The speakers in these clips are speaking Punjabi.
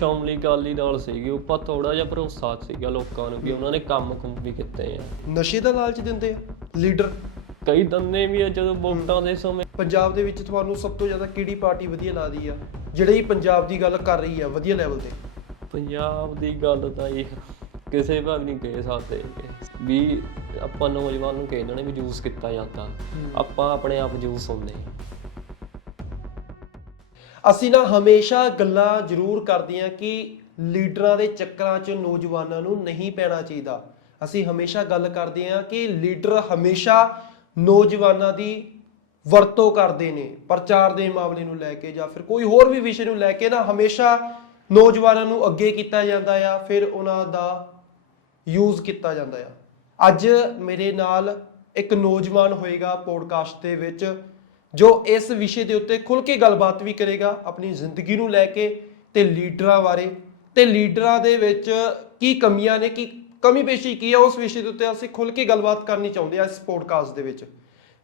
ਸ਼ਾਮਲੀ ਅਕਾਲੀ ਦਲ ਸੀਗੀ ਉੱਪਰ ਥੋੜਾ ਜਿਹਾ ਭਰੋਸਾ ਸੀਗਾ ਲੋਕਾਂ ਨੂੰ ਵੀ ਉਹਨਾਂ ਨੇ ਕੰਮ ਕੁੰਮ ਵੀ ਕੀਤੇ ਆ। ਨਸ਼ੇ ਦਾ ਲਾਲਚ ਦਿੰਦੇ ਆ ਲੀਡਰ। ਕਈ ਦੰਨੇ ਵੀ ਆ ਜਦੋਂ ਵੋਟਾਂ ਦੇ ਸਮੇਂ। ਪੰਜਾਬ ਦੇ ਵਿੱਚ ਤੁਹਾਨੂੰ ਸਭ ਤੋਂ ਜ਼ਿਆਦਾ ਕਿਹੜੀ ਪਾਰਟੀ ਵਧੀਆ ਲੱਗਦੀ ਆ? ਜਿਹੜੀ ਪੰਜਾਬ ਦੀ ਗੱਲ ਕਰ ਰਹੀ ਆ ਵਧੀਆ ਲੈਵਲ ਤੇ। ਪੰਜਾਬ ਦੀ ਗੱਲ ਤਾਂ ਇਹ ਕਿਸੇ ਭਾਵ ਨਹੀਂ ਕਹਿ ਸਕਦੇ ਵੀ ਆਪਾਂ ਨੌਜਵਾਨ ਨੂੰ ਕਹਿ ਦੇਣੇ ਵੀ ਜੂਸ ਕੀਤਾ ਜਾਂਦਾ। ਆਪਾਂ ਆਪਣੇ ਆਪ ਜੂਸ ਹੁੰਦੇ ਅਸੀਂ ਨਾ ਹਮੇਸ਼ਾ ਗੱਲਾਂ ਜ਼ਰੂਰ ਕਰਦੇ ਹਾਂ ਕਿ ਲੀਡਰਾਂ ਦੇ ਚੱਕਰਾਂ 'ਚ ਨੌਜਵਾਨਾਂ ਨੂੰ ਨਹੀਂ ਪੈਣਾ ਚਾਹੀਦਾ। ਅਸੀਂ ਹਮੇਸ਼ਾ ਗੱਲ ਕਰਦੇ ਹਾਂ ਕਿ ਲੀਡਰ ਹਮੇਸ਼ਾ ਨੌਜਵਾਨਾਂ ਦੀ ਵਰਤੋਂ ਕਰਦੇ ਨੇ, ਪ੍ਰਚਾਰ ਦੇ ਮਾਮਲੇ ਨੂੰ ਲੈ ਕੇ ਜਾਂ ਫਿਰ ਕੋਈ ਹੋਰ ਵੀ ਵਿਸ਼ੇ ਨੂੰ ਲੈ ਕੇ ਨਾ ਹਮੇਸ਼ਾ ਨੌਜਵਾਨਾਂ ਨੂੰ ਅੱਗੇ ਕੀਤਾ ਜਾਂਦਾ ਆ, ਫਿਰ ਉਹਨਾਂ ਦਾ ਯੂਜ਼ ਕੀਤਾ ਜਾਂਦਾ ਆ। ਅੱਜ ਮੇਰੇ ਨਾਲ ਇੱਕ ਨੌਜਵਾਨ ਹੋਏਗਾ ਪੋਡਕਾਸਟ ਦੇ ਵਿੱਚ। ਜੋ ਇਸ ਵਿਸ਼ੇ ਦੇ ਉੱਤੇ ਖੁੱਲ ਕੇ ਗੱਲਬਾਤ ਵੀ ਕਰੇਗਾ ਆਪਣੀ ਜ਼ਿੰਦਗੀ ਨੂੰ ਲੈ ਕੇ ਤੇ ਲੀਡਰਾਂ ਬਾਰੇ। ਤੇ ਲੀਡਰਾਂ ਦੇ ਵਿੱਚ ਕੀ ਕਮੀਆਂ ਨੇ ਕੀ ਕਮੀ ਪੇਸ਼ੀ ਕੀ ਹੈ ਉਸ ਵਿਸ਼ੇ ਦੇ ਉੱਤੇ ਅਸੀਂ ਖੁੱਲ ਕੇ ਗੱਲਬਾਤ ਕਰਨੀ ਚਾਹੁੰਦੇ ਆ ਇਸ ਪੋਡਕਾਸਟ ਦੇ ਵਿੱਚ।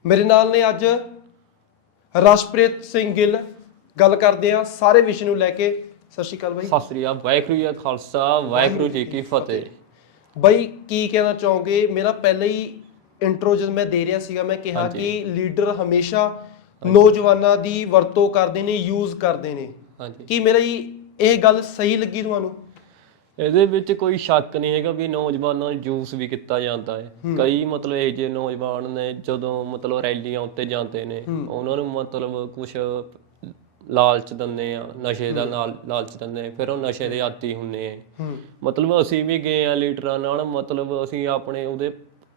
ਮੇਰੇ ਨਾਲ ਨੇ ਅੱਜ ਰਸ਼ਪ੍ਰੀਤ ਸਿੰਘ ਗਿੱਲ ਗੱਲ ਕਰਦੇ ਆ ਸਾਰੇ ਵਿਸ਼ੇ ਨੂੰ ਲੈ ਕੇ। ਸਤਿ ਸ਼੍ਰੀ ਅਕਾਲ ਬਾਈ। ਸਤਿ ਸ੍ਰੀ ਅਕਾਲ ਵਾਹਿਗੁਰੂ ਜੀ ਕਾ ਖਾਲਸਾ ਵਾਹਿਗੁਰੂ ਜੀ ਕੀ ਫਤਿਹ। ਬਾਈ ਕੀ ਕਹਿਣਾ ਚਾਹੋਗੇ? ਮੇਰਾ ਪਹਿਲਾਂ ਹੀ ਇੰਟਰੋ ਜਦ ਮੈਂ ਦੇ ਰਿਹਾ ਸੀਗਾ ਮੈਂ ਕਿਹਾ। ਕਿ ਲੀਡਰ ਹਮੇਸ਼ਾ ਨੌਜਵਾਨਾਂ ਦੀ ਵਰਤੋਂ ਕਰਦੇ ਨੇ ਯੂਜ਼ ਕਰਦੇ ਨੇ। ਹਾਂਜੀ। ਕੀ ਮੇਰਾ ਹੀ ਇਹ ਗੱਲ ਸਹੀ ਲੱਗੀ ਤੁਹਾਨੂੰ? ਇਹਦੇ ਵਿੱਚ ਕੋਈ ਸ਼ੱਕ ਨਹੀਂ ਹੈਗਾ ਵੀ ਨੌਜਵਾਨਾਂ ਨੂੰ ਜੂਸ ਵੀ ਕੀਤਾ ਜਾਂਦਾ ਹੈ। ਕਈ ਮਤਲਬ ਇਹ ਜੇ ਨੌਜਵਾਨ ਨੇ ਜਦੋਂ ਮਤਲਬ ਰੈਲੀਆਂ ਉੱਤੇ ਜਾਂਦੇ ਨੇ ਉਹਨਾਂ ਨੂੰ ਮਤਲਬ ਕੁਝ ਲਾਲਚ ਦਿੰਦੇ ਆ ਨਸ਼ੇ ਦਾ ਨਾਲ ਲਾਲਚ ਦਿੰਦੇ ਫਿਰ ਉਹ ਨਸ਼ੇ ਦੇ ਆਦੀ ਹੁੰਦੇ ਆ। ਮਤਲਬ ਅਸੀਂ ਵੀ ਗਏ ਆ ਲੀਡਰਾਂ ਨਾਲ ਮਤਲਬ ਅਸੀਂ ਆਪਣੇ ਉਹਦੇ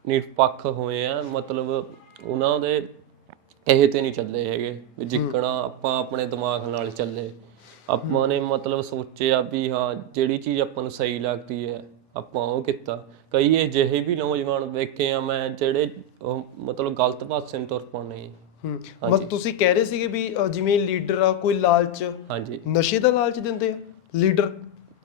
ਨਿਰਪੱਖ ਹੋਏ ਆ ਮਤਲਬ ਉਹਨਾਂ ਦੇ ਕਹੇ ਤੇ ਨਹੀਂ ਚੱਲੇ ਹੈਗੇ ਵੀ ਜਿੱਕਣਾ ਆਪਾਂ ਆਪਣੇ ਦਿਮਾਗ ਨਾਲ ਚੱਲੇ। ਆਪਾਂ ਨੇ ਮਤਲਬ ਸੋਚਿਆ ਵੀ ਹਾਂ ਜਿਹੜੀ ਚੀਜ਼ ਆਪਾਂ ਨੂੰ ਸਹੀ ਲੱਗਦੀ ਹੈ ਆਪਾਂ ਉਹ ਕੀਤਾ। ਕਈ ਇਹ ਜਿਹੇ ਵੀ ਨੌਜਵਾਨ ਵੇਖੇ ਆ ਮੈਂ ਜਿਹੜੇ ਮਤਲਬ ਗਲਤ ਪਾਸੇ ਨੂੰ ਤੁਰ ਪਾਉਣੇ ਹੂੰ। ਮਤ ਤੁਸੀਂ ਕਹਿ ਰਹੇ ਸੀਗੇ ਵੀ ਜਿਵੇਂ ਲੀਡਰ ਆ ਕੋਈ ਲਾਲਚ ਹਾਂਜੀ। ਨਸ਼ੇ ਦਾ ਲਾਲਚ ਦਿੰਦੇ ਆ? ਲੀਡਰ।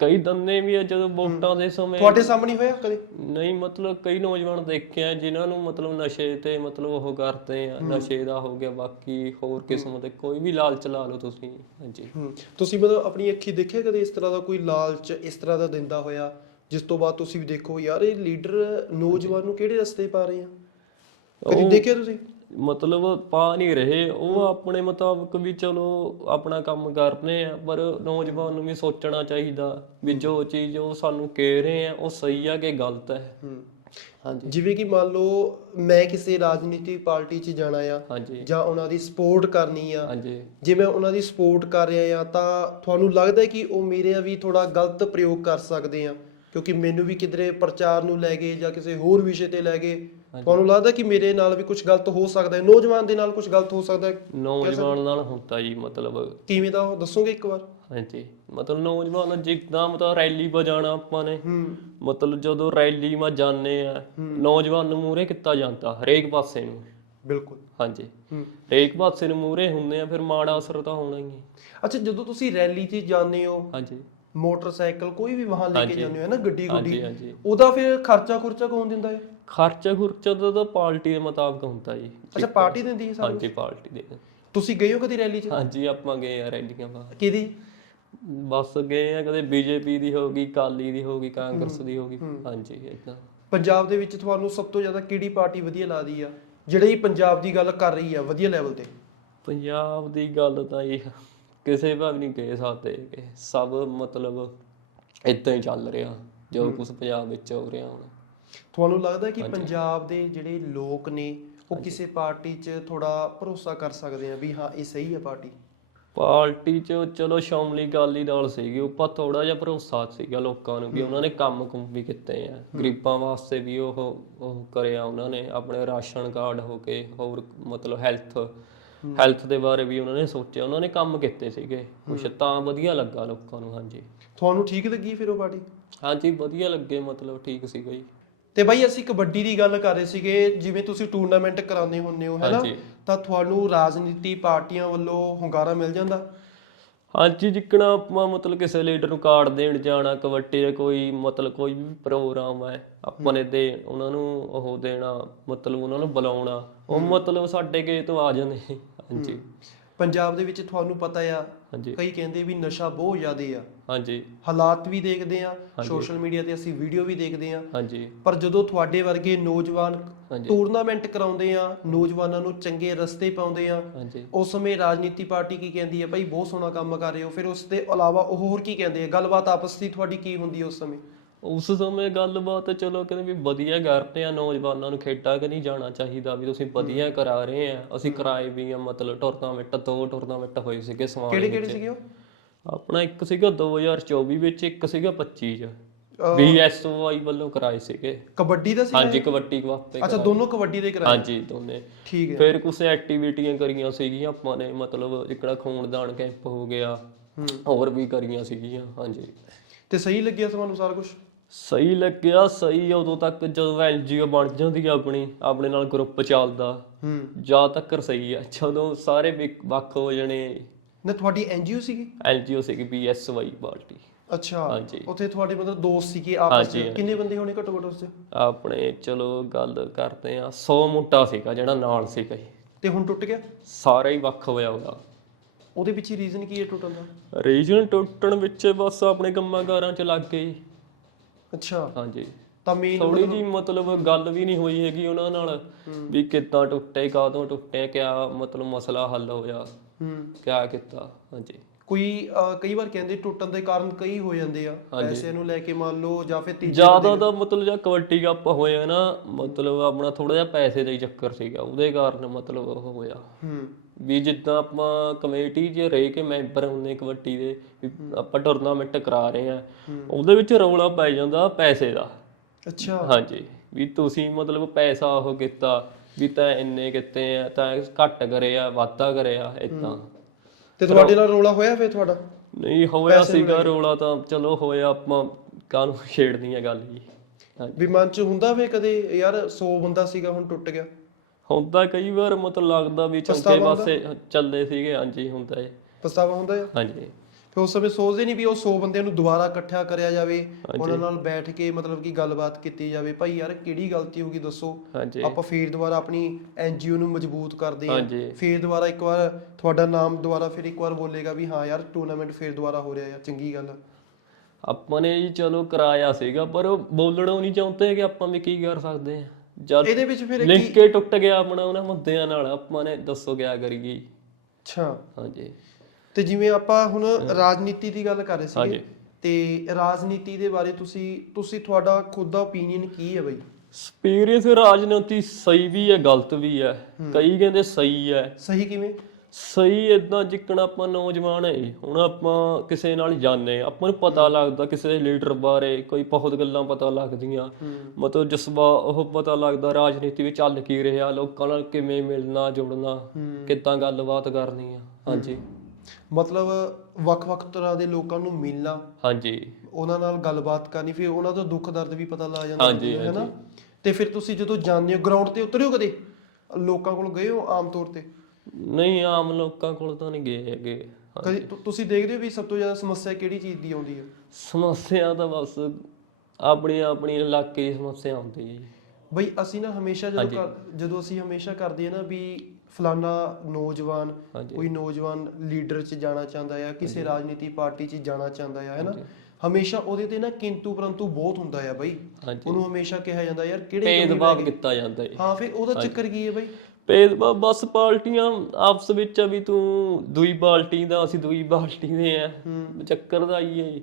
ਕਈ ਦੰਨੇ ਵੀ ਆ ਜਦੋਂ ਵੋਟਾਂ ਦੇ ਸਮੇਂ। ਤੁਹਾਡੇ ਸਾਹਮਣੇ ਹੋਇਆ ਕਦੇ? ਨਹੀਂ ਮਤਲਬ ਕਈ ਨੌਜਵਾਨ ਦੇਖੇ ਆ ਜਿਨ੍ਹਾਂ ਨੂੰ ਮਤਲਬ ਨਸ਼ੇ ਤੇ ਮਤਲਬ ਉਹ ਕਰਦੇ ਆ ਨਸ਼ੇ ਦਾ ਹੋ ਗਿਆ ਬਾਕੀ ਹੋਰ ਕਿਸਮ ਦੇ ਕੋਈ ਵੀ ਲਾਲਚ ਲਾ ਲਓ ਤੁਸੀਂ ਹਾਂਜੀ। ਤੁਸੀਂ ਮਤਲਬ ਆਪਣੀ ਅੱਖੀ ਦੇਖਿਆ ਕਦੇ ਇਸ ਤਰ੍ਹਾਂ ਦਾ ਕੋਈ ਲਾਲਚ ਇਸ ਤਰ੍ਹਾਂ ਦਾ ਦਿੰਦਾ ਹੋਇਆ ਜਿਸ ਤੋਂ ਬਾਅਦ ਤੁਸੀਂ ਵੀ ਦੇਖੋ ਯਾਰ ਇਹ ਲੀਡਰ ਨੌਜਵਾਨ ਨੂੰ ਕਿਹੜੇ ਰਸਤੇ ਪਾ ਰਹੇ ਆ? ਕਦੀ ਦੇਖਿਆ ਤੁਸੀਂ? ਮਤਲਬ ਪਾ ਨਹੀਂ ਰਹੇ। ਉਹ ਆਪਣੇ ਮੁਤਾਬਕ ਵੀ ਚਲੋ ਆਪਣਾ ਕੰਮ ਕਰਨੇ ਆ ਪਰ ਨੌਜਵਾਨ ਨੂੰ ਵੀ ਸੋਚਣਾ ਚਾਹੀਦਾ ਵੀ ਜੋ ਚੀਜ਼ ਉਹ ਸਾਨੂੰ ਕਹਿ ਰਹੇ ਆ ਉਹ ਸਹੀ ਆ ਕਿ ਗਲਤ ਹੈ। ਹਾਂਜੀ। ਜਿਵੇਂ ਕਿ ਮੰਨ ਲਓ ਮੈਂ ਕਿਸੇ ਰਾਜਨੀਤੀ ਪਾਰਟੀ 'ਚ ਜਾਣਾ ਆ ਹਾਂਜੀ। ਜਾਂ ਉਹਨਾਂ ਦੀ ਸਪੋਰਟ ਕਰਨੀ ਆ। ਹਾਂਜੀ। ਜੇ ਮੈਂ ਉਹਨਾਂ ਦੀ ਸਪੋਰਟ ਕਰ ਰਿਹਾ ਆ ਤਾਂ ਤੁਹਾਨੂੰ ਲੱਗਦਾ ਕਿ ਉਹ ਮੇਰੇ ਵੀ ਥੋੜਾ ਗਲਤ ਪ੍ਰਯੋਗ ਕਰ ਸਕਦੇ ਆ? ਕਿਉਂਕਿ ਮੈਨੂੰ ਵੀ ਕਿਧਰੇ ਪ੍ਰਚਾਰ ਨੂੰ ਲੈ ਗਏ ਜਾਂ ਕਿਸੇ ਹੋਰ ਵਿਸ਼ੇ ਤੇ ਲੈ ਗਏ। ਤੁਹਾਨੂੰ ਲੱਗਦਾ ਕਿ ਮੇਰੇ ਨਾਲ ਵੀ ਕੁਝ ਗਲਤ ਹੋ ਸਕਦਾ ਹੈ? ਨੌਜਵਾਨ ਦੇ ਨਾਲ ਕੁਝ ਗਲਤ ਹੋ ਸਕਦਾ ਹੈ? ਨੌਜਵਾਨ ਨਾਲ ਹੁੰਦਾ ਜੀ ਮਤਲਬ ਕਿਵੇਂ ਦਾ ਉਹ? ਦੱਸੋਗੇ ਇੱਕ ਵਾਰ? ਹਾਂਜੀ ਮਤਲਬ ਨੌਜਵਾਨ ਜਿੱਦਾਂ ਮਤਲਬ ਰੈਲੀ ਵਜਾਣਾ ਆਪਾਂ ਨੇ। ਮਤਲਬ ਜਦੋਂ ਰੈਲੀ ਮਾ ਜਾਂਦੇ ਆ ਨੌਜਵਾਨ ਨੂੰ ਮੂਹਰੇ ਕੀਤਾ ਜਾਂਦਾ ਹਰੇਕ ਪਾਸੇ ਨੂੰ। ਬਿਲਕੁਲ। ਹਾਂਜੀ। ਹਰੇਕ ਪਾਸੇ ਨੂੰ ਮੂਹਰੇ ਹੁੰਦੇ ਆ ਫਿਰ ਮਾੜਾ ਅਸਰ ਤਾਂ ਹੋਣਾ ਹੀ ਹੈ। ਅੱਛਾ ਜਦੋਂ ਤੁਸੀਂ ਰੈਲੀ 'ਚ ਜਾਂਦੇ ਹੋ ਹਾਂਜੀ। ਮੋਟਰਸਾਈਕਲ ਕੋਈ ਵੀ ਵਾਹਨ ਲੈ ਕੇ। ਜਾਂਦੇ ਹੋ ਹੈ ਨਾ? ਗੱਡੀ ਗੁੱਡੀ ਉਹਦਾ ਫਿਰ ਖਰਚਾ ਖੁਰਚਾ ਕੌਣ ਦਿੰਦਾ ਹੈ? ਖਰਚਾ ਖੁਰਚਾ ਤਾਂ ਤਾਂ ਪਾਰਟੀ ਦੇ ਮੁਤਾਬਕ ਹੁੰਦਾ ਜੀ। ਅੱਛਾ ਪਾਰਟੀ ਦਿੰਦੀ ਹੈ ਸਾਨੂੰ ਹਾਂਜੀ ਪਾਰਟੀ ਦੇ ਤੁਸੀਂ ਗਏ ਹੋ ਕਦੀ ਰੈਲੀ 'ਚ? ਹਾਂਜੀ ਆਪਾਂ ਗਏ ਆ ਰੈਲੀਆਂ ਬਾਹਰ। ਕਿਹਦੀ? ਬਸ ਗਏ ਆ ਕਦੇ ਬੀਜੇਪੀ ਦੀ ਹੋ ਗਈ ਕਾਲੀ ਦੀ ਹੋ ਗਈ ਕਾਂਗਰਸ ਦੀ ਹੋ ਗਈ। ਹਾਂਜੀ ਇਦਾਂ ਪੰਜਾਬ ਦੇ ਵਿੱਚ ਤੁਹਾਨੂੰ ਸਭ ਤੋਂ ਜ਼ਿਆਦਾ ਕਿਹੜੀ ਪਾਰਟੀ ਵਧੀਆ ਲੱਗਦੀ ਆ? ਜਿਹੜੀ ਪੰਜਾਬ ਦੀ ਗੱਲ ਕਰ ਰਹੀ ਆ ਵਧੀਆ ਲੈਵਲ ਤੇ? ਪੰਜਾਬ ਦੀ ਗੱਲ ਤਾਂ ਇਹ ਕਿਸੇ ਭਾਵ ਨਹੀਂ ਕਹਿ ਸਕਦੇ ਕਿ। ਸਭ ਮਤਲਬ ਇਦਾਂ ਹੀ ਚੱਲ ਰਿਹਾ ਜੋ ਕੁਝ ਪੰਜਾਬ ਵਿੱਚ ਹੋ ਰਿਹਾ ਹੁਣ। ਤੁਹਾਨੂੰ ਲੱਗਦਾ ਕਿ ਪੰਜਾਬ ਦੇ ਜਿਹੜੇ ਲੋਕ ਨੇ ਉਹ ਕਿਸੇ ਪਾਰਟੀ 'ਚ ਥੋੜਾ ਭਰੋਸਾ ਕਰ ਸਕਦੇ ਆ ਵੀ ਹਾਂ ਇਹ ਸਹੀ ਹੈ ਪਾਰਟੀ? ਪਾਰਟੀ 'ਚ ਚਲੋ ਸ਼ਾਮਲੀ ਅਕਾਲੀ ਦਲ ਸੀਗੀ ਉੱਪਰ ਥੋੜਾ ਜਿਹਾ ਭਰੋਸਾ ਸੀਗਾ ਲੋਕਾਂ ਨੂੰ ਵੀ ਉਹਨਾਂ ਨੇ ਕੰਮ ਕੁੰਮ ਵੀ ਕੀਤੇ ਆ। ਗਰੀਬਾਂ ਵਾਸਤੇ ਵੀ ਉਹ ਉਹ ਕਰਿਆ ਉਹਨਾਂ ਨੇ ਆਪਣੇ ਰਾਸ਼ਨ ਕਾਰਡ ਹੋ ਕੇ ਹੋਰ ਮਤਲਬ ਹੈਲਥ ਹੈਲਥ ਦੇ ਬਾਰੇ ਵੀ ਉਹਨਾਂ ਨੇ ਸੋਚਿਆ ਉਹਨਾਂ ਨੇ ਕੰਮ ਕੀਤੇ ਸੀਗੇ। ਕੁਛ ਤਾਂ ਵਧੀਆ ਲੱਗਾ ਲੋਕਾਂ ਨੂੰ ਹਾਂਜੀ। ਤੁਹਾਨੂੰ ਠੀਕ ਲੱਗੀ ਫਿਰ ਉਹ ਪਾਰਟੀ? ਹਾਂਜੀ ਵਧੀਆ ਲੱਗੇ ਮਤਲਬ ਠੀਕ ਸੀਗਾ ਜੀ। ਤੇ ਬਾਈ ਅਸੀਂ ਕਬੱਡੀ ਦੀ ਗੱਲ ਕਰ ਰਹੇ ਸੀਗੇ ਜਿਵੇਂ ਤੁਸੀਂ ਟੂਰਨਾਮੈਂਟ ਕਰਾਉਂਦੇ ਹੁੰਦੇ ਹੋ ਹੈਨਾ? ਹਾਂਜੀ। ਤਾਂ ਤੁਹਾਨੂੰ ਰਾਜਨੀਤੀ ਪਾਰਟੀਆਂ ਵੱਲੋਂ ਹੁੰਗਾਰਾ ਮਿਲ ਜਾਂਦਾ? ਹਾਂਜੀ ਜਿੱਕਣਾ ਆਪਾਂ ਮਤਲਬ ਕਿਸੇ ਲੀਡਰ ਨੂੰ ਕਾਰਡ ਦੇਣ ਜਾਣਾ ਕਬੱਡੀ ਦਾ ਕੋਈ ਮਤਲਬ ਕੋਈ ਵੀ ਪ੍ਰੋਗਰਾਮ ਹੈ ਆਪਾਂ ਨੇ ਦੇ ਉਹਨਾਂ ਨੂੰ ਉਹ ਦੇਣਾ ਮਤਲਬ ਉਹਨਾਂ ਨੂੰ ਬੁਲਾਉਣਾ ਉਹ ਮਤਲਬ ਸਾਡੇ ਕੇ ਤੋਂ ਆ ਜਾਂਦੇ ਹਾਂਜੀ। ਪੰਜਾਬ ਦੇ ਵਿੱਚ ਤੁਹਾਨੂੰ ਪਤਾ ਆ ਹਾਂਜੀ। ਕਈ ਕਹਿੰਦੇ ਵੀ ਨਸ਼ਾ ਬਹੁਤ ਜ਼ਿਆਦੇ ਆ। ਹਾਂਜੀ। ਹਾਲਾਤ ਵੀ ਦੇਖਦੇ ਆ ਸੋਸ਼ਲ ਮੀਡੀਆ ਤੇ ਅਸੀਂ ਵੀਡੀਓ ਵੀ ਦੇਖਦੇ ਆ। ਹਾਂਜੀ। ਪਰ ਜਦੋਂ ਤੁਹਾਡੇ ਵਰਗੇ ਨੌਜਵਾਨ ਟੂਰਨਾਮੈਂਟ ਕਰਾਉਂਦੇ ਆ ਨੌਜਵਾਨਾਂ ਨੂੰ ਚੰਗੇ ਰਸਤੇ ਪਾਉਂਦੇ ਆ ਉਸ ਸਮੇਂ ਰਾਜਨੀਤੀ ਪਾਰਟੀ ਕੀ ਕਹਿੰਦੀ ਹੈ ਭਾਈ ਬਹੁਤ ਸੋਹਣਾ ਕੰਮ ਕਰ ਰਹੇ ਹੋ। ਫਿਰ ਉਸ ਦੇ ਇਲਾਵਾ ਉਹ ਹੋਰ ਕੀ ਕਹਿੰਦੇ ਆ? ਗੱਲਬਾਤ ਆਪਸ ਦੀ ਤੁਹਾਡੀ ਕੀ ਹੁੰਦੀ ਹੈ ਉਸ ਸਮੇਂ? ਉਸ ਸਮੇਂ ਗੱਲਬਾਤ ਚਲੋ ਕਹਿੰਦੇ ਵੀ ਵਧੀਆ ਕਰਦੇ ਆ ਨੌਜਵਾਨਾਂ ਨੂੰ ਖੇਡਾਂ ਕਿ ਨਹੀਂ ਜਾਣਾ ਚਾਹੀਦਾ ਵੀ ਤੁਸੀਂ ਵਧੀਆ ਕਰਾ ਰਹੇ ਆ। ਅਸੀਂ ਕਰਾਏ ਵੀ ਆ ਮਤਲਬ ਟੂਰਨਾਮੈਂਟ ਦੋ ਟੂਰਨਾਮੈਂਟ ਹੋਏ ਸੀਗੇ ਸਮਾਨ ਕਿਹੜੇ ਕਿਹੜੇ ਸੀਗੇ ਉਹ? ਆਪਣਾ ਇੱਕ ਸੀਗਾ 2024 ਵਿੱਚ ਇੱਕ ਸੀਗਾ 25 ਚ। ਬੀਐਸਓਆਈ ਵੱਲੋਂ ਕਰਾਏ ਸੀਗੇ। ਕਬੱਡੀ ਦਾ ਸੀ ਹਾਂਜੀ ਕਬੱਡੀ ਵਾਸਤੇ ਅੱਛਾ ਦੋਨੋਂ ਕਬੱਡੀ ਦੇ ਕਰਾਏ। ਹਾਂਜੀ ਦੋਨੇ। ਠੀਕ ਹੈ। ਫਿਰ ਕੁਝ ਐਕਟੀਵਿਟੀਆਂ ਕਰੀਆਂ ਸੀਗੀਆਂ ਆਪਾਂ ਨੇ ਮਤਲਬ ਇਕੜਾ ਖੂਨਦਾਨ ਕੈਂਪ ਹੋ ਗਿਆ। ਹੋਰ ਵੀ ਕਰੀਆਂ ਸੀਗੀਆਂ ਹਾਂਜੀ। ਤੇ ਸਹੀ ਲੱਗਿਆ ਤੁਹਾਨੂੰ ਸਾਰਾ ਕੁਝ ਸਹੀ ਲੱਗਿਆ ਸਹੀ ਉਦੋਂ ਤੱਕ ਜਦੋਂ ਐਨਜੀਓ ਬਣ ਜਾਂਦੀ ਆ ਆਪਣੀ ਆਪਣੇ ਨਾਲ ਗਰੁੱਪ ਚੱਲਦਾ। ਹੂੰ। ਜਾਂ ਤੱਕ ਸਹੀ ਆ ਜਦੋਂ ਸਾਰੇ ਵਿਕ- ਵੱਖ ਹੋ ਜਣੇ। ਨਾ ਤੁਹਾਡੀ ਐਨਜੀਓ ਸੀਗੀ? ਐਨਜੀਓ ਸੀਗੀ ਬੀਐਸਵਾਈ ਪਾਰਟੀ। ਅੱਛਾ ਹਾਂਜੀ। ਉੱਥੇ ਤੁਹਾਡੇ ਮਤਲਬ ਦੋਸਤ ਸੀਗੇ ਆਪਸ ਹਾਂਜੀ, ਵਿੱਚ ਕਿੰਨੇ ਬੰਦੇ ਹੋਣੇ ਘੱਟੋ ਘੱਟ ਉਸ 'ਚ? ਆਪਣੇ ਚਲੋ ਗੱਲ ਕਰਦੇ ਆ 100 ਮੁੰਡਾ ਸੀਗਾ ਜਿਹੜਾ ਨਾਲ ਸੀਗਾ ਜੀ। ਤੇ ਹੁਣ ਟੁੱਟ ਗਿਆ? ਸਾਰਾ ਹੀ ਵੱਖ ਹੋਇਆ ਉਹਦਾ। ਉਹਦੇ ਪਿੱਛੇ ਰੀਜ਼ਨ ਕੀ ਹੈ ਟੁੱਟਣ ਦਾ? ਰੀਜਨ ਟੁੱਟਣ ਵਿੱਚ ਬਸ ਆਪਣੇ ਕੰਮਾਂ ਕਾਰਾਂ ਚ ਲੱਗ ਗਏ। ਅੱਛਾ। ਹਾਂਜੀ। ਤਾਂ ਮੇਨ ਥੋੜੀ ਜੀ ਮਤਲਬ ਗੱਲ ਵੀ ਨਹੀਂ ਹੋਈ ਹੈਗੀ ਉਹਨਾਂ ਨਾਲ ਵੀ ਕਿੱਦਾਂ ਟੁੱਟੇ ਕਾਦੋਂ ਟੁੱਟੇ ਕਿਆ ਮਤਲਬ ਮਸਲਾ ਹੱਲ ਹੋਇਆ ਹੂੰ। ਕਿਆ ਕੀਤਾ ਹਾਂਜੀ। ਕੋਈ ਕਈ ਵਾਰ ਕਹਿੰਦੇ ਟੁੱਟਣ ਦੇ ਕਾਰਨ ਕਈ ਹੋ ਜਾਂਦੇ ਆ। ਪੈਸੇ ਨੂੰ ਲੈ ਕੇ ਮੰਨ ਲਓ ਜਾਂ ਫਿਰ ਤੀਜੇ ਜ਼ਿਆਦਾ ਤਾਂ ਮਤਲਬ ਜਾਂ ਕਬੱਡੀ ਕੱਪ ਹੋਇਆ ਨਾ ਮਤਲਬ ਆਪਣਾ ਥੋੜਾ ਜਿਹਾ ਪੈਸੇ ਦਾ ਹੀ ਚੱਕਰ ਸੀਗਾ ਉਹਦੇ ਕਾਰਨ ਮਤਲਬ ਉਹ ਹੋਇਆ। ਹੂੰ। ਵੀ ਜਿੱਦਾਂ ਆਪਾਂ ਕਮੇਟੀ 'ਚ ਰਹਿ ਕੇ ਮੈਂਬਰ ਹੁੰਨੇ ਕਬੱਡੀ ਦੇ ਵੀ ਆਪਾਂ ਟੂਰਨਾਮੈਂਟ ਕਰਾ ਰਹੇ ਆ ਉਹਦੇ ਵਿੱਚ ਰੌਲਾ ਪੈ ਜਾਂਦਾ ਪੈਸੇ ਦਾ। ਅੱਛਾ। ਹਾਂਜੀ। ਵੀ ਤੁਸੀਂ ਮਤਲਬ ਪੈਸਾ ਉਹ ਕੀਤਾ ਵੀ ਤਾਂ ਇੰਨੇ ਕਿਤੇ ਆ ਤਾਂ ਘੱਟ ਕਰਿਆ ਵਾਧਾ ਕਰਿਆ ਇਦਾਂ ਤੇ ਤੁਹਾਡੇ ਨਾਲ ਰੋਲਾ ਹੋਇਆ ਫੇਰ ਤੁਹਾਡਾ? ਨਹੀਂ ਹੋਇਆ ਸੀਗਾ ਰੌਲਾ ਤਾਂ ਚਲੋ ਹੋਇਆ ਆਪਾਂ ਕਾਹਨੂੰ ਛੇੜਨੀ ਹੈ ਗੱਲ ਜੀ। ਵੀ ਮਨ ਚ ਹੁੰਦਾ ਵੇ ਕਦੇ ਯਾਰ 100 ਬੰਦਾ ਸੀਗਾ ਹੁਣ ਟੁੱਟ ਗਿਆ। ਹੁੰਦਾ ਕਈ ਵਾਰ ਮਤਲਬ ਲੱਗਦਾ ਵੀ ਚੰਗੇ ਪਾਸੇ ਚੱਲਦੇ ਸੀਗੇ ਹਾਂਜੀ ਹੁੰਦਾ ਹੈ ਪਛਤਾਵਾ ਹੁੰਦਾ ਹੈ ਹਾਂਜੀ। ਫਿਰ ਉਸ ਸਮੇਂ ਸੋਚਦੇ ਨਹੀਂ ਵੀ ਉਹ 100 ਬੰਦਿਆਂ ਨੂੰ ਦੁਬਾਰਾ ਇਕੱਠਾ ਕਰਿਆ ਜਾਵੇ ਉਹਨਾਂ ਨਾਲ ਬੈਠ ਕੇ ਮਤਲਬ ਕਿ ਗੱਲਬਾਤ ਕੀਤੀ ਜਾਵੇ ਭਾਈ ਯਾਰ ਕਿਹੜੀ ਗਲਤੀ ਹੋ ਗਈ ਦੱਸੋ? ਹਾਂਜੀ। ਆਪਾਂ ਫੇਰ ਦੁਬਾਰਾ ਆਪਣੀ ਐਨਜੀਓ ਨੂੰ ਮਜ਼ਬੂਤ ਕਰਦੇ ਹਾਂ ਹਾਂਜੀ। ਫੇਰ ਦੁਬਾਰਾ ਇੱਕ ਵਾਰ ਤੁਹਾਡਾ ਨਾਮ ਦੁਬਾਰਾ ਫਿਰ ਇੱਕ ਵਾਰ ਬੋਲੇਗਾ ਵੀ ਹਾਂ ਯਾਰ ਟੂਰਨਾਮੈਂਟ ਫੇਰ ਦੁਬਾਰਾ ਹੋ ਰਿਹਾ ਯਾਰ ਚੰਗੀ ਗੱਲ ਆ। ਆਪਾਂ ਨੇ ਜੀ ਚਲੋ ਕਰਾਇਆ ਸੀਗਾ ਪਰ ਉਹ ਬੋਲਣੋਂ ਨਹੀਂ ਚਾਹੁੰਦੇ ਕਿ ਆਪਾਂ ਵੀ ਕੀ ਕਰ ਸਕਦੇ ਆ। ਜਦ ਇਹਦੇ ਵਿੱਚ ਫਿਰ ਲਿੰਕ ਕੇ ਟੁੱਟ ਗਿਆ ਆਪਣਾ ਉਹਨਾਂ ਮੁੱਦਿਆਂ ਨਾਲ ਆਪਾਂ ਨੇ ਦੱਸੋ ਕਿਆ ਕਰੀਏ। ਅੱਛਾ। ਹਾਂਜੀ। ਤੇ ਜਿਵੇਂ ਆਪਾਂ ਹੁਣ ਰਾਜਨੀਤੀ ਦੀ ਗੱਲ ਕਰ ਰਹੇ ਸੀਗੇ। ਤੇ ਰਾਜਨੀਤੀ ਦੇ ਬਾਰੇ ਤੁਸੀਂ ਤੁਸੀਂ ਤੁਹਾਡਾ ਖੁਦ ਦਾ ਓਪੀਨੀਅਨ ਕੀ ਹੈ ਬਈ? ਐਕਸਪੀਰੀਅੰਸ ਰਾਜਨੀਤੀ ਸਹੀ ਵੀ ਹੈ ਗਲਤ ਵੀ ਹੈ। ਕਈ ਕਹਿੰਦੇ ਸਹੀ ਹੈ। ਸਹੀ ਕਿਵੇਂ? ਸਹੀ ਇਦਾਂ ਜਿੱਕਣ ਆਪਾਂ ਨੌਜਵਾਨ ਹੈ ਹੁਣ ਆਪਾਂ ਕਿਸੇ ਨਾਲ ਜਾਣੇ ਆਪਾਂ ਨੂੰ ਪਤਾ ਲੱਗਦਾ ਕਿਸੇ ਲੀਡਰ ਬਾਰੇ ਕੋਈ ਬਹੁਤ ਗੱਲਾਂ ਪਤਾ ਲੱਗਦੀਆਂ। ਮਤਲਬ ਜਸਬਾ ਉਹ ਪਤਾ ਲੱਗਦਾ ਰਾਜਨੀਤੀ ਵਿੱਚ ਚੱਲ ਕੀ ਰਿਹਾ ਲੋਕਾਂ ਨਾਲ ਕਿਵੇਂ ਮਿਲਣਾ ਜੁੜਨਾ ਕਿੱਦਾਂ ਗੱਲਬਾਤ ਕਰਨੀ ਆ। ਹਾਂਜੀ। ਮਤਲਬ ਵੱਖ-ਵੱਖ ਤਰ੍ਹਾਂ ਦੇ ਲੋਕਾਂ ਨੂੰ ਮਿਲਣਾ। ਹਾਂਜੀ। ਉਹਨਾਂ ਨਾਲ ਗੱਲਬਾਤ ਕਰਨੀ ਫਿਰ ਉਹਨਾਂ ਦਾ ਦੁੱਖ ਦਰਦ ਵੀ ਪਤਾ ਲੱਗ ਜਾਂਦਾ। ਹੈ ਨਾ ਤੇ ਫਿਰ ਤੁਸੀਂ ਜਦੋਂ ਜਾਂਦੇ ਹੋ ਗਰਾਊਂਡ ਤੇ ਉਤਰਿਓ ਕਦੇ? ਲੋਕਾਂ ਕੋਲ ਗਏ ਹੋ ਆਮ ਤੌਰ ਤੇ? ਨਹੀਂ ਆਮ ਲੋਕਾਂ ਕੋਲ ਤਾਂ ਨਹੀਂ ਗਏ ਹੈਗੇ। ਕਦੇ ਤੁ- ਤੁਸੀਂ ਦੇਖਦੇ ਹੋ ਵੀ ਸਭ ਤੋਂ ਜ਼ਿਆਦਾ ਸਮੱਸਿਆ ਕਿਹੜੀ ਚੀਜ਼ ਦੀ ਆਉਂਦੀ ਹੈ? ਸਮੱਸਿਆ ਤਾਂ ਬਸ ਆਪਣੀ ਆਪਣੀ ਇਲਾਕੇ ਦੀ ਸਮੱਸਿਆ ਆਉਂਦੀ ਹੈ ਜੀ। ਬਈ ਅਸੀਂ ਨਾ ਹਮੇਸ਼ਾ ਜਦੋਂ ਕਰ- ਜਦੋਂ ਅਸੀਂ ਹਮੇਸ਼ਾ ਕਰਦੇ ਆ ਨਾ ਵੀ ਫਲਾਨਾ ਨੌਜਵਾਨ ਹਾਂਜੀ। ਕੋਈ ਨੌਜਵਾਨ ਲੀਡਰ 'ਚ ਜਾਣਾ ਚਾਹੁੰਦਾ ਆ ਕਿਸੇ ਰਾਜਨੀਤੀ ਪਾਰਟੀ 'ਚ ਜਾਣਾ ਚਾਹੁੰਦਾ ਆ ਹੈਨਾ ਹਮੇਸ਼ਾ ਉਹਦੇ ਤੇ ਨਾ ਕਿੰਤੂ ਪਰੰਤੂ ਬਹੁਤ ਹੁੰਦਾ ਆ ਬਈ। ਹਾਂਜੀ। ਉਹਨੂੰ ਹਮੇਸ਼ਾ ਕਿਹਾ ਜਾਂਦਾ ਯਾਰ ਕਿਹੜੇ ਕਮੀ ਭੇਦਭਾਵ ਰਹਿ? ਕੀਤਾ ਜਾਂਦਾ ਹੈ ਹਾਂ ਫਿਰ ਉਹਦਾ ਚੱਕਰ ਕੀ ਹੈ ਬਈ? ਭੇਦਭਾਵ ਬਸ ਪਾਰਟੀਆਂ ਆਪਸ ਵਿੱਚ ਆ ਵੀ ਤੂੰ ਦੂਈ ਪਾਰਟੀ ਦਾ ਅਸੀਂ ਦੂਈ ਪਾਰਟੀ ਦੇ ਆ। ਚੱਕਰ ਦਾ ਹੀ ਹੈ ਜੀ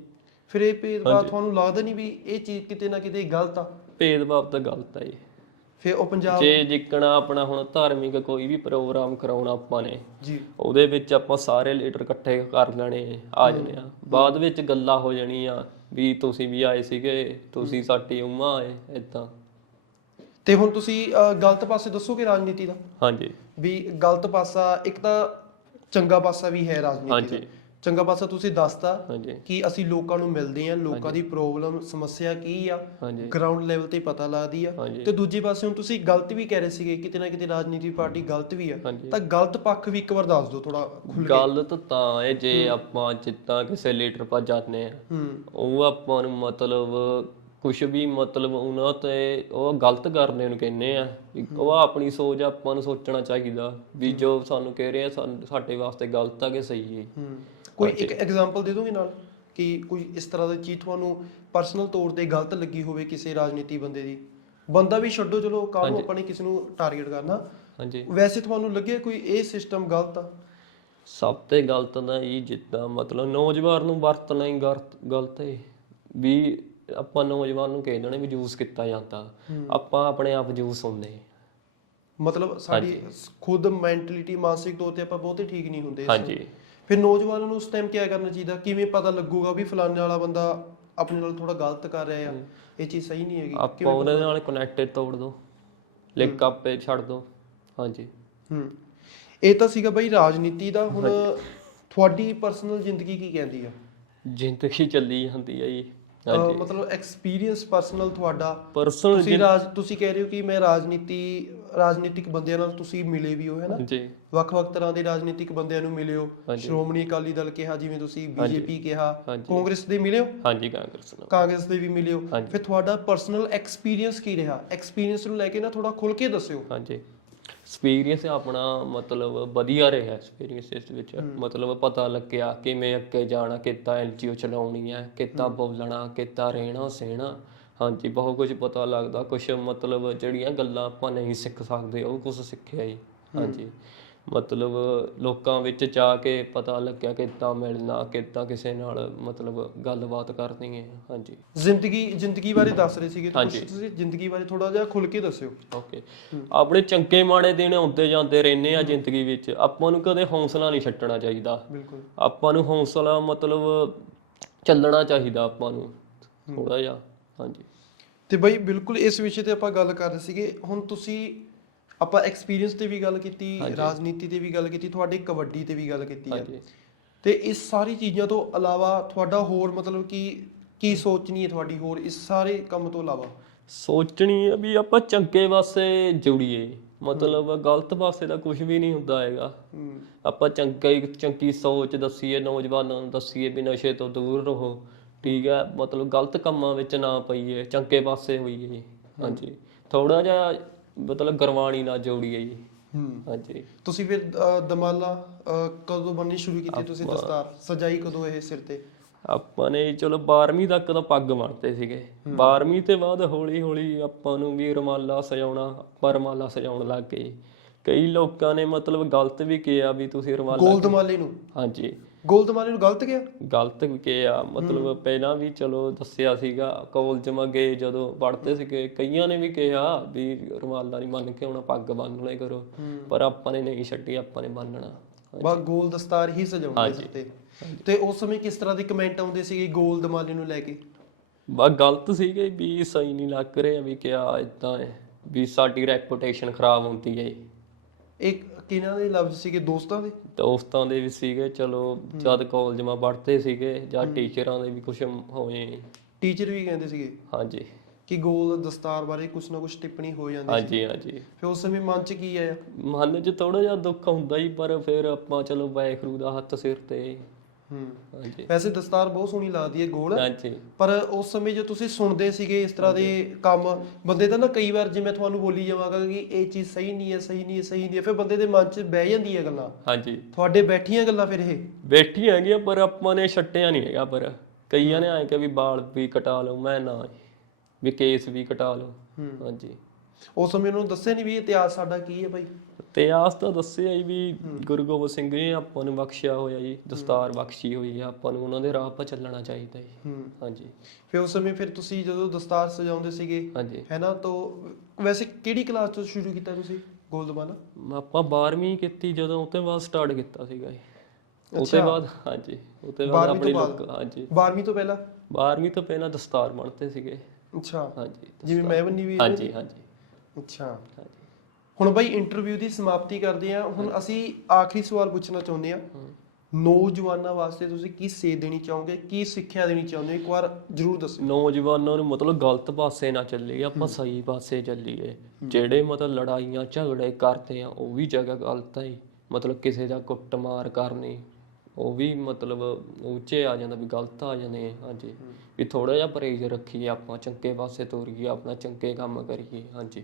ਫਿਰ ਇਹ ਭੇਦਭਾਵ ਤੁਹਾਨੂੰ ਲੱਗਦਾ ਨਹੀਂ ਵੀ ਇਹ ਚੀਜ਼ ਕਿਤੇ ਨਾ ਕਿਤੇ ਗਲਤ ਆ? ਭੇਦਭਾਵ ਤਾਂ ਗਲਤ ਹੈ ਜੀ ਫਿਰ ਉਹ ਪੰਜਾਬ ਜੇ ਜਿੱਕਣਾ ਆਪਣਾ ਹੁਣ ਧਾਰਮਿਕ ਕੋਈ ਵੀ ਪ੍ਰੋਗਰਾਮ ਕਰਾਉਣਾ ਆਪਾਂ ਨੇ ਜੀ। ਉਹਦੇ ਵਿੱਚ ਆਪਾਂ ਸਾਰੇ ਲੀਡਰ ਇਕੱਠੇ ਕਰ ਲੈਣੇ ਆ ਜਾਣੇ ਆ। ਬਾਅਦ ਵਿੱਚ ਗੱਲਾਂ ਹੋ ਜਾਣੀਆਂ ਵੀ ਤੁਸੀਂ ਵੀ ਆਏ ਸੀਗੇ ਤੁਸੀਂ ਸਾਡੀ ਉਮਾ ਆਏ ਇਦਾਂ ਤੇ ਹੁਣ ਤੁਸੀਂ ਅਹ, ਗਲਤ ਪਾਸੇ ਦੱਸੋਗੇ ਰਾਜਨੀਤੀ ਦਾ? ਹਾਂਜੀ। ਵੀ ਗਲਤ ਪਾਸਾ ਇੱਕ ਤਾਂ ਚੰਗਾ ਪਾਸਾ ਵੀ ਹੈ ਰਾਜਨੀਤੀ ਹਾਂਜੀ। ਦਾ ਚੰਗਾ ਪਾਸਾ ਤੁਸੀਂ ਦੱਸਤਾ ਹਾਂਜੀ। ਕਿ ਅਸੀਂ ਲੋਕਾਂ ਨੂੰ ਮਿਲਦੇ ਹਾਂ ਲੋਕਾਂ ਦੀ ਪ੍ਰੋਬਲਮ ਸਮੱਸਿਆ ਕੀ ਆ ਹਾਂਜੀ। ਗਰਾਊਂਡ ਲੈਵਲ ਤੇ ਪਤਾ ਲੱਗਦੀ ਆ। ਹਾਂਜੀ। ਤੇ ਦੂਜੇ ਪਾਸੇ ਹੁਣ ਤੁਸੀਂ ਗਲਤ ਵੀ ਕਹਿ ਰਹੇ ਸੀਗੇ ਕਿਤੇ ਨਾ ਕਿਤੇ ਰਾਜਨੀਤੀ ਪਾਰਟੀ ਗਲਤ ਵੀ ਆ। ਹਾਂਜੀ। ਤਾਂ ਗਲਤ ਪੱਖ ਵੀ ਇੱਕ ਵਾਰ ਦੱਸ ਦਿਓ ਥੋੜਾ ਖੁੱਲ ਕੇ। ਗੱਲ ਤਾਂ ਤਾਂ ਹੈ। ਜੇ ਆਪਾਂ ਜਿੱਦਾਂ ਕਿਸੇ ਲੀਡਰ ਪਾ ਜਾਂਦੇ ਆ ਹੂੰ। ਉਹ ਆਪਾਂ ਨੂੰ ਮਤਲਬ ਕੁਝ ਵੀ ਮਤਲਬ ਉਹਨਾਂ ਤੇ ਉਹ ਗਲਤ ਕਰਨੇ ਨੂੰ ਕਹਿੰਦੇ ਆ। ਵੀ ਉਹ ਆਪਣੀ ਸੋਚ ਆਪਾਂ ਨੂੰ ਸੋਚਣਾ ਚਾਹੀਦਾ ਵੀ ਜੋ ਸਾਨੂੰ ਕਹਿ ਰਹੇ ਆ ਸਾਨੂੰ- ਸਾਡੇ ਵਾਸਤੇ ਗਲਤ ਆ ਕਿ ਸਹੀ ਹੈ ਹੂੰ। ਕੋਈ ਇੱਕ ਐਗਜ਼ਾਮਪਲ ਦੇ ਦੋਗੇ ਨਾਲ? ਕਿ ਕੋਈ ਇਸ ਤਰ੍ਹਾਂ ਦੀ ਚੀਜ਼ ਤੁਹਾਨੂੰ ਪਰਸਨਲ ਤੌਰ ਤੇ ਗਲਤ ਲੱਗੀ ਹੋਵੇ ਕਿਸੇ ਰਾਜਨੀਤੀ ਬੰਦੇ ਦੀ? ਬੰਦਾ ਵੀ ਛੱਡੋ ਚਲੋ ਕਾਹਨੂੰ ਆਪਾਂ ਨੇ ਕਿਸੇ ਨੂੰ ਟਾਰਗੇਟ ਕਰਨਾ? ਹਾਂਜੀ। ਵੈਸੇ ਤੁਹਾਨੂੰ ਲੱਗੇ ਕੋਈ ਇਹ ਸਿਸਟਮ ਗਲਤ ਆ? ਸਭ ਤੇ ਗਲਤ ਨਾ ਇਹ ਜਿੱਦਾਂ ਮਤਲਬ ਨੌਜਵਾਨ ਨੂੰ ਵਰਤਣਾ ਹੀ ਗਲਤ ਹੈ ਵੀ ਆਪਾਂ ਨੌਜਵਾਨ ਨੂੰ ਕਹਿ ਦੇਣਾ ਵੀ ਜੂਸ ਕੀਤਾ ਜਾਂਦਾ। ਆਪਾਂ ਆਪਣੇ ਆਪ ਜੂਸ ਹੁੰਦੇ। ਮਤਲਬ ਸਾਡੀ ਖੁਦ ਮੈਂਟਲਿਟੀ ਮਾਨਸਿਕ ਤੌਰ ਤੇ ਆਪਾਂ ਬਹੁਤੇ ਠੀਕ ਨਹੀਂ ਹੁੰਦੇ ਹਾਂਜੀ। ਫਿਰ ਨੌਜਵਾਨਾਂ ਨੂੰ ਉਸ ਟਾਈਮ ਕੀ ਕਰਨਾ ਚਾਹੀਦਾ? ਕਿਵੇਂ ਪਤਾ ਲੱਗੂਗਾ ਵੀ ਫਲਾਣੇ ਵਾਲਾ ਬੰਦਾ ਆਪਣੇ ਨਾਲ ਥੋੜਾ ਗਲਤ ਕਰ ਰਿਹਾ ਆ ਇਹ ਚੀਜ਼ ਸਹੀ ਨਹੀਂ ਹੈਗੀ? ਆਪਾਂ ਉਹਦੇ ਨਾਲ ਕਨੈਕਟਡ ਤੋੜ ਦੋ। ਲਿੰਕ ਆਪੇ ਛੱਡ ਦੋ। ਹਾਂਜੀ। ਹੂੰ। ਇਹ ਤਾਂ ਸੀਗਾ ਬਈ ਰਾਜਨੀਤੀ ਦਾ ਹੁਣ ਤੁਹਾਡੀ ਪਰਸਨਲ ਜ਼ਿੰਦਗੀ ਕੀ ਕਹਿੰਦੀ ਆ? ਜ਼ਿੰਦਗੀ ਚੱਲੀ ਜਾਂਦੀ ਹੈ ਜੀ। ਅਹ ਮਤਲਬ ਐਕਸਪੀਰੀਅੰਸ ਪਰਸਨਲ ਤੁਹਾਡਾ। ਪਰਸਨਲ ਤੁਸੀਂ ਰਾਜ ਤੁਸੀਂ ਕਹਿ ਰਹੇ ਹੋ ਕਿ ਮੈਂ ਰਾਜਨੀਤੀ ਰਾਜਨੀਤਿਕ ਬੰਦਿਆਂ ਨਾਲ ਤੁਸੀਂ ਮਿਲੇ ਵੀ ਹੋ ਹੈ ਨਾ? ਜੀ। ਵੱਖ-ਵੱਖ ਤਰ੍ਹਾਂ ਦੇ ਰਾਜਨੀਤਿਕ ਬੰਦਿਆਂ ਨੂੰ ਮਿਲੇ ਹੋ। ਸ਼੍ਰੋਮਣੀ ਅਕਾਲੀ ਦਲ ਕਿਹਾ ਜਿਵੇਂ ਤੁਸੀਂ ਬੀਜੇਪੀ ਕਿਹਾ ਹਾਂਜੀ। ਕਾਂਗਰਸ ਦੇ ਮਿਲੇ ਹੋ? ਹਾਂਜੀ ਕਾਂਗਰਸ ਨਾਲ। ਕਾਂਗਰਸ ਦੇ ਵੀ ਮਿਲੇ ਹੋ। ਹਾਂਜੀ। ਫਿਰ ਤੁਹਾਡਾ ਪਰਸਨਲ ਐਕਸਪੀਰੀਅੰਸ ਕੀ ਰਿਹਾ? ਐਕਸਪੀਰੀਅੰਸ ਨੂੰ ਲੈ ਕੇ ਨਾ ਥੋੜਾ ਖੁੱਲ ਕੇ ਦੱਸਿਓ। ਹਾਂਜੀ। ਐਕਸਪੀਰੀਅੰਸ ਆਪਣਾ ਮਤਲਬ ਵਧੀਆ ਰਿਹਾ ਐਕਸਪੀਰੀਅੰਸ ਇਸ ਵਿੱਚ। ਮਤਲਬ ਪਤਾ ਲੱਗਿਆ ਕਿਵੇਂ ਅੱਗੇ ਜਾਣਾ ਕਿੱਦਾਂ ਐਨਜੀਓ ਚਲਾਉਣੀ ਹੈ ਕਿੱਦਾਂ ਬੋਲਣਾ ਕਿੱਦਾਂ ਰਹਿਣਾ ਸਹਿਣਾ। ਹਾਂਜੀ ਬਹੁਤ ਕੁਝ ਪਤਾ ਲੱਗਦਾ। ਕੁਝ ਮਤਲਬ ਜਿਹੜੀਆਂ ਗੱਲਾਂ ਆਪਾਂ ਨਹੀਂ ਸਿੱਖ ਸਕਦੇ ਉਹ ਕੁਝ ਸਿੱਖਿਆ ਜੀ ਹਾਂਜੀ। ਮਤਲਬ ਲੋਕਾਂ ਵਿੱਚ ਜਾ ਕੇ ਪਤਾ ਲੱਗਿਆ ਕਿੱਦਾਂ ਮਿਲਣਾ ਕਿੱਦਾਂ ਕਿਸੇ ਨਾਲ ਮਤਲਬ ਗੱਲਬਾਤ ਕਰਨੀ ਹੈ। ਹਾਂਜੀ। ਜ਼ਿੰਦਗੀ ਜ਼ਿੰਦਗੀ ਬਾਰੇ ਦੱਸ ਰਹੇ ਸੀਗੇ ਤੁਸੀਂ। ਤੁਸੀਂ ਜ਼ਿੰਦਗੀ ਬਾਰੇ ਥੋੜਾ ਜਿਹਾ ਖੁੱਲ ਕੇ ਦੱਸਿਓ। ਓਕੇ। ਆਪਣੇ ਚੰਗੇ ਮਾੜੇ ਦਿਨ ਆਉਂਦੇ ਜਾਂਦੇ ਰਹਿੰਦੇ ਆ ਜ਼ਿੰਦਗੀ ਵਿੱਚ। ਆਪਾਂ ਨੂੰ ਕਦੇ ਹੌਸਲਾ ਨਹੀਂ ਛੱਡਣਾ ਚਾਹੀਦਾ। ਬਿਲਕੁਲ। ਆਪਾਂ ਨੂੰ ਹੌਸਲਾ ਮਤਲਬ ਚੱਲਣਾ ਚਾਹੀਦਾ ਆਪਾਂ ਨੂੰ। ਥੋੜਾ ਜਿਹਾ। ਹਾਂਜੀ। ਤੇ ਬਈ ਬਿਲਕੁਲ ਇਸ ਵਿਸ਼ੇ ਤੇ ਆਪਾਂ ਗੱਲ ਕਰ ਰਹੇ ਸੀਗੇ। ਹੁਣ ਤੁਸੀਂ ਆਪਾਂ ਐਕਸਪੀਰੀਅੰਸ ਤੇ ਵੀ ਗੱਲ ਕੀਤੀ ਰਾਜਨੀਤੀ ਤੇ ਵੀ ਗੱਲ ਕੀਤੀ ਤੁਹਾਡੀ ਕਬੱਡੀ ਤੇ ਵੀ ਗੱਲ ਕੀਤੀ ਹੈ ਤੇ ਇਸ ਸਾਰੀ ਚੀਜ਼ਾਂ ਤੋਂ ਇਲਾਵਾ ਤੁਹਾਡਾ ਹੋਰ ਮਤਲਬ ਕਿ ਕੀ ਸੋਚਣੀ ਹੈ ਤੁਹਾਡੀ ਹੋਰ ਇਸ ਸਾਰੇ ਕੰਮ ਤੋਂ ਇਲਾਵਾ? ਸੋਚਣੀ ਹੈ ਵੀ ਆਪਾਂ ਚੰਗੇ ਪਾਸੇ ਜੁੜੀਏ। ਮਤਲਬ ਗਲਤ ਪਾਸੇ ਦਾ ਕੁਝ ਵੀ ਨਹੀਂ ਹੁੰਦਾ ਹੈਗਾ। ਆਪਾਂ ਚੰਗੀ ਚੰਗੀ ਸੋਚ ਦੱਸੀਏ ਨੌਜਵਾਨਾਂ ਨੂੰ ਦੱਸੀਏ ਵੀ ਨਸ਼ੇ ਤੋਂ ਦੂਰ ਰਹੋ। ਠੀਕ ਹੈ ਮਤਲਬ ਗਲਤ ਕੰਮਾਂ ਵਿੱਚ ਨਾ ਪਈਏ ਚੰਗੇ ਪਾਸੇ ਹੋਈਏ। ਹਾਂਜੀ। ਥੋੜਾ ਜਿਹਾ ਮਤਲਬ ਗਰਵਾਣੀ ਨਾਲ ਜੋੜੀਏ ਜੀ। ਹੂੰ। ਹਾਂਜੀ। ਤੁਸੀਂ ਫਿਰ ਅ, ਦਮਾਲਾ ਅ, ਕਦੋਂ ਬੰਨਣੀ ਸ਼ੁਰੂ ਕੀਤੀ ਤੁਸੀਂ ਦਸਤਾਰ? ਸਜਾਈ ਕਦੋਂ ਇਹ ਸਿਰ ਤੇ? ਆਪਾਂ ਨੇ ਚਲੋ 12ਵੀਂ ਤੱਕ ਤਾਂ ਪੱਗ ਬੰਨਦੇ ਸੀਗੇ। 12ਵੀਂ ਤੇ ਬਾਅਦ ਹੌਲੀ ਹੌਲੀ ਆਪਾਂ ਨੂੰ ਵੀ ਰਮਾਲਾ ਸਜਾਉਣਾ ਆਪਾਂ ਰਮਾਲਾ ਸਜਾਉਣ ਲੱਗ ਗਏ। ਕਈ ਲੋਕਾਂ ਨੇ ਮਤਲਬ ਗਲਤ ਵੀ ਕਿਹਾ ਵੀ ਤੁਸੀਂ ਰਮਾਲਾ ਗੋਲ ਦਮਾਲੇ ਨੂੰ? ਹਾਂਜੀ। ਗੋਲ ਦਮਾਲੇ ਨੂੰ ਗਲਤ ਗਿਆ ਗਲਤ ਵੀ ਕਿਹਾ। ਮਤਲਬ ਪਹਿਲਾਂ ਵੀ ਚਲੋ ਦੱਸਿਆ ਸੀਗਾ ਕਾਲਜ ਮ ਗਏ ਜਦੋਂ ਪੜ੍ਹਦੇ ਸੀਗੇ ਕਈਆਂ ਨੇ ਵੀ ਕਿਹਾ ਵੀ ਰਮਾਲਾ ਨਹੀਂ ਮੰਨ ਕੇ ਆਉਣਾ ਪੱਗ ਬੰਨ ਲਿਆ ਕਰੋ। ਪਰ ਆਪਾਂ ਨੇ ਨਹੀਂ ਛੱਡੀ ਆਪਾਂ ਨੇ ਬੰਨਣਾ ਬਾ ਗੋਲ ਦਸਤਾਰ ਹੀ ਸਜਾਉਂਦੇ ਸੀ ਤੇ ਤੇ ਉਸ ਸਮੇਂ ਕਿਸ ਤਰ੍ਹਾਂ ਦੇ ਕਮੈਂਟ ਆਉਂਦੇ ਸੀਗੇ ਗੋਲ ਦਮਾਲੇ ਨੂੰ ਲੈ ਕੇ? ਬਾ ਗਲਤ ਸੀਗੇ ਵੀ ਸਹੀ ਨਹੀਂ ਲੱਗ ਰਿਹਾ ਵੀ ਕਿਹਾ ਇਦਾਂ ਹੈ ਵੀ ਸਾਡੀ ਰੈਪੂਟੇਸ਼ਨ ਖਰਾਬ ਹੁੰਦੀ ਹੈ। ਇੱਕ ਕਿਹਨਾਂ ਦੇ ਲਫ਼ਜ਼ ਸੀਗੇ? ਦੋਸਤਾਂ ਦੇ? ਦੋਸਤਾਂ ਦੇ ਵੀ ਸੀਗੇ ਚਲੋ ਜਦ ਕਾਲਜ ਮਾ ਪੜ੍ਹਦੇ ਸੀਗੇ ਜਾਂ ਟੀਚਰਾਂ ਦੇ ਵੀ ਕੁਝ ਹੋਏ। ਟੀਚਰ ਵੀ ਕਹਿੰਦੇ ਸੀਗੇ? ਹਾਂਜੀ। ਕਿ ਗੋਲ ਦਸਤਾਰ ਬਾਰੇ ਕੁਛ ਨਾ ਕੁਛ ਟਿੱਪਣੀ ਹੋ ਜਾਂਦੀ ਹਾਂਜੀ ਹਾਂਜੀ। ਫਿਰ ਉਸ ਸਮੇਂ ਮਨ 'ਚ ਕੀ ਆਇਆ? ਮਨ 'ਚ ਥੋੜਾ ਜਿਹਾ ਦੁੱਖ ਹੁੰਦਾ ਹੀ ਪਰ ਫਿਰ ਆਪਾਂ ਚਲੋ ਵਾਹਿਗੁਰੂ ਦਾ ਹੱਥ ਸਿਰ ਤੇ ਹਾਂਜੀ। ਵੈਸੇ ਦਸਤਾਰ ਬਹੁਤ ਸੋਹਣੀ ਲੱਗਦੀ ਹੈ ਗੋਲ। ਹਾਂਜੀ। ਪਰ ਉਸ ਸਮੇਂ ਜੋ ਤੁਸੀਂ ਸੁਣਦੇ ਸੀਗੇ ਇਸ ਤਰ੍ਹਾਂ ਦੇ ਕੰਮ ਬੰਦੇ ਦਾ ਨਾ ਕਈ ਵਾਰ ਜਿਵੇਂ ਤੁਹਾਨੂੰ ਬੋਲੀ ਜਾਵਾਂਗਾ ਕਿ ਇਹ ਚੀਜ਼ ਸਹੀ ਨਹੀਂ ਹੈ ਸਹੀ ਨਹੀਂ ਹੈ ਸਹੀ ਨਹੀਂ ਹੈ ਫਿਰ ਬੰਦੇ ਦੇ ਮਨ 'ਚ ਬਹਿ ਜਾਂਦੀ ਹੈ ਗੱਲਾਂ। ਹਾਂਜੀ। ਤੁਹਾਡੇ ਬੈਠੀਆਂ ਗੱਲਾਂ ਫਿਰ ਇਹ? ਬੈਠੀ ਹੈਗੀਆਂ ਪਰ ਆਪਾਂ ਨੇ ਛੱਟਿਆ ਨਹੀਂ ਹੈਗਾ ਪਰ ਕਈਆਂ ਨੇ ਆਏ ਕਿ ਵੀ ਵਾਲ ਵੀ ਕਟਾ ਲਓ ਮੈਂ ਨਾ ਵੀ ਕੇਸ ਵੀ ਕਟਾ ਲਓ। ਹਾਂਜੀ। ਉਸ ਸਮੇਂ ਉਹਨੂੰ ਦੱਸਿਆ ਨਹੀਂ ਵੀ ਇਤਿਹਾਸ ਸਾਡਾ ਕੀ ਹੈ ਭਾਈ ਇਤਿਹਾਸ ਤਾਂ ਦੱਸਿਆ ਹੀ ਵੀ ਗੁਰੂ ਗੋਬਿੰਦ ਸਿੰਘ ਜੀ ਆਪਾਂ ਨੂੰ ਬਖਸ਼ਿਆ ਹੋਇਆ ਜੀ ਦਸਤਾਰ ਬਖਸ਼ੀ ਹੋਈ ਹੈ ਆਪਾਂ ਨੂੰ ਉਹਨਾਂ ਦੇ ਰਾਹ 'ਤੇ ਚੱਲਣਾ ਚਾਹੀਦਾ ਜੀ। ਹੂੰ। ਹਾਂਜੀ। ਫਿਰ ਉਸ ਸਮੇਂ ਫਿਰ ਤੁਸੀਂ ਜਦੋਂ ਦਸਤਾਰ ਸਜਾਉਂਦੇ ਸੀਗੇ ਹਾਂਜੀ। ਹੈ ਨਾ ਤਾਂ ਵੈਸੇ ਕਿਹੜੀ ਕਲਾਸ ਤੋਂ ਸ਼ੁਰੂ ਕੀਤਾ ਤੁਸੀਂ ਗੋਲਦਮਾਨਾ ਆਪਾਂ 12ਵੀਂ ਕੀਤੀ ਜਦੋਂ ਉਹ ਤੋਂ ਬਾਅਦ ਸਟਾਰਟ ਕੀਤਾ ਸੀਗਾ ਜੀ। ਉਹ ਤੋਂ ਬਾਅਦ ਹਾਂਜੀ। ਉਹ ਤੋਂ ਬਾਅਦ 12ਵੀਂ ਆਪਣੀ ਤੋਂ ਲੋਕ ਹਾਂਜੀ। 12ਵੀਂ ਤੋਂ ਪਹਿਲਾਂ? 12ਵੀਂ ਤੋਂ ਪਹਿਲਾਂ ਦਸਤਾਰ ਬਣਦੇ ਸੀਗੇ। ਅੱਛਾ। ਹਾਂਜੀ ਜਿਵੇਂ ਮੈਂ ਬੰਨੀ ਵੀ ਹਾਂਜੀ ਹਾਂਜੀ। ਅੱਛਾ। ਹਾਂਜੀ। ਹੁਣ ਬਾਈ ਇੰਟਰਵਿਊ ਦੀ ਸਮਾਪਤੀ ਕਰਦੇ ਆ ਹੁਣ ਅਸੀਂ ਆਖਰੀ ਸਵਾਲ ਪੁੱਛਣਾ ਚਾਹੁੰਦੇ ਆ ਨੌਜਵਾਨਾਂ ਵਾਸਤੇ ਤੁਸੀਂ ਕੀ ਸੇਧ ਦੇਣੀ ਚਾਹੋਗੇ? ਕੀ ਸਿੱਖਿਆ ਦੇਣੀ ਚਾਹੁੰਦੇ ਹੋ? ਇੱਕ ਵਾਰ ਜਰੂਰ ਦੱਸੋ। ਨੌਜਵਾਨਾਂ ਨੂੰ ਮਤਲਬ ਗਲਤ ਪਾਸੇ ਨਾ ਚੱਲੀਏ ਆਪਾਂ ਸਹੀ ਪਾਸੇ ਚੱਲੀਏ। ਜਿਹੜੇ ਮਤਲਬ ਲੜਾਈਆਂ ਝਗੜੇ ਕਰਦੇ ਆ ਉਹ ਵੀ ਜਗ੍ਹਾ ਗਲਤ ਹੈ ਮਤਲਬ ਕਿਸੇ ਦਾ ਕੁੱਟਮਾਰ ਕਰਨੀ ਉਹ ਵੀ ਮਤਲਬ ਉੱਚੇ ਆ ਜਾਂਦਾ ਵੀ ਗਲਤ ਆ ਜਾਂਦੇ ਹਾਂਜੀ। ਵੀ ਥੋੜਾ ਜਿਹਾ ਪਰਹੇਜ਼ ਰੱਖੀਏ ਆਪਾਂ ਚੰਗੇ ਪਾਸੇ ਤੋਰੀਏ ਆਪਣਾ ਚੰਗੇ ਕੰਮ ਕਰੀਏ। ਹਾਂਜੀ।